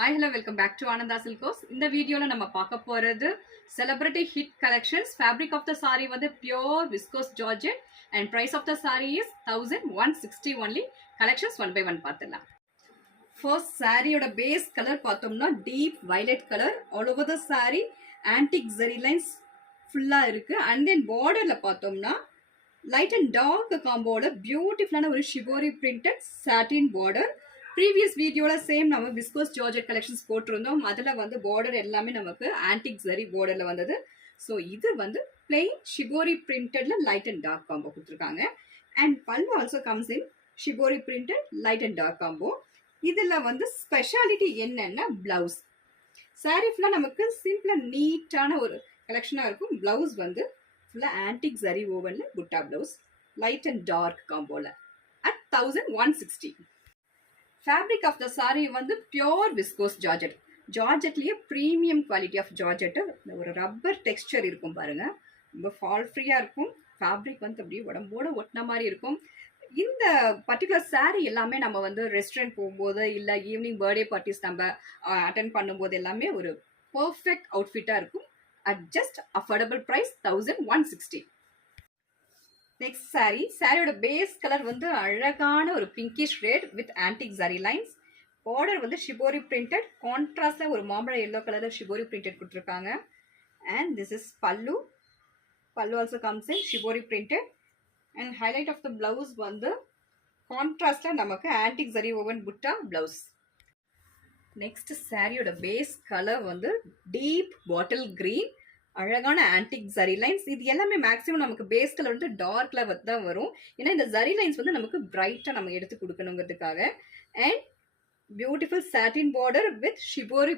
Hi, hello, welcome back to Ananda Silkos. In the video, நம்ம பார்க்க போறது celebrity hit collections. Fabric of the saree வந்து pure viscose georgette and price of the saree is 1160 only. Collections one by one பார்த்தலாம். First saree ஓட base color பார்த்தோம்னா deep violet color. All over the saree antique zari lines full-ஆ இருக்கு. And then borderல பார்த்தோம்னா light and dark combo-ல beautiful-ஆன ஒரு shibori printed satin border. Previous வீடியோவில் same நம்ம viscose georgette collections போட்டிருந்தோம். அதில் வந்து பார்டர் எல்லாமே நமக்கு ஆன்டிக் ஜரி பார்டரில் வந்தது. ஸோ இது வந்து பிளெயின் ஷிபோரி பிரிண்டடில் லைட் அண்ட் டார்க் காம்போ கொடுத்துருக்காங்க. And pallu also comes in shibori printed light and dark combo. இதில் வந்து ஸ்பெஷாலிட்டி என்னென்னா ப்ளவுஸ். சாரீ ஃபுல்லாக நமக்கு சிம்பிளாக நீட்டான ஒரு கலெக்ஷனாக இருக்கும். ப்ளவுஸ் வந்து ஃபுல்லாக ஆன்டிக் ஜரி ஓவனில் butta blouse light and dark காம்போவில் at 1160. Fabric of the sari வந்து பியோர் விஸ்கோஸ் ஜார்ஜெட். ஜார்ஜெட்லேயே ப்ரீமியம் குவாலிட்டி ஆஃப் ஜார்ஜெட்டு. ஒரு ரப்பர் டெக்ஸ்சர் இருக்கும் பாருங்கள், ரொம்ப ஃபால் ஃப்ரீயாக இருக்கும். ஃபேப்ரிக் வந்து அப்படியே உடம்போடு ஒட்டின மாதிரி இருக்கும். இந்த பர்டிகுலர் சாரீ எல்லாமே நம்ம வந்து ரெஸ்டாரண்ட் போகும்போது இல்லை ஈவினிங் பர்த்டே பார்ட்டிஸ் நம்ம அட்டென்ட் பண்ணும்போது எல்லாமே ஒரு பர்ஃபெக்ட் அவுட்ஃபிட்டாக இருக்கும். At just affordable price 1160. Next sari. சாரியோட பேஸ் கலர் வந்து அழகான ஒரு pinkish red with antique zari lines. Border வந்து ஷிபோரி பிரிண்டட். கான்ட்ராஸ்டில் ஒரு மாம்பழ எல்லோ கலரில் ஷிபோரி பிரிண்டட் கொடுத்துருக்காங்க. And this is pallu. Pallu also comes in shibori printed. And highlight of the blouse வந்து கான்ட்ராஸ்டில் நமக்கு antique zari woven butta blouse. Next சாரியோட பேஸ் கலர் வந்து டீப் பாட்டில் கிரீன், அழகான ஆன்டிக் ஜரி லைன்ஸ். இது எல்லாமே மேக்ஸிமம் நமக்கு பேஸ் கலர் வந்து டார்க்ல தான் வரும். ஏன்னா இந்த ஜரி லைன்ஸ் வந்து நமக்கு பிரைட்டாக நம்ம எடுத்து கொடுக்கணுங்கிறதுக்காக. And beautiful satin border with shibori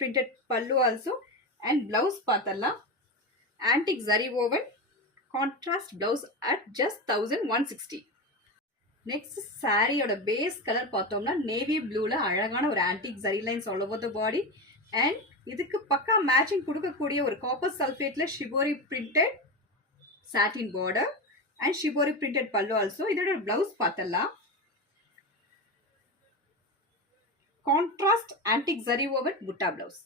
printed pallu also. And blouse பார்த்தலாம் antique zari woven contrast blouse at just 1160. Next சாரியோட பேஸ் கலர் பார்த்தோம்னா நேவி ப்ளூல அழகான ஒரு antique zari lines all over the body. And இதுக்கு பக்கா மேட்சிங் கொடுக்கக்கூடிய ஒரு காப்பர் சல்ஃபேட்ல shibori printed satin border and shibori printed pallu also. இதோட பிளவுஸ் பார்த்தலாம் contrast antique zari woven butta blouse.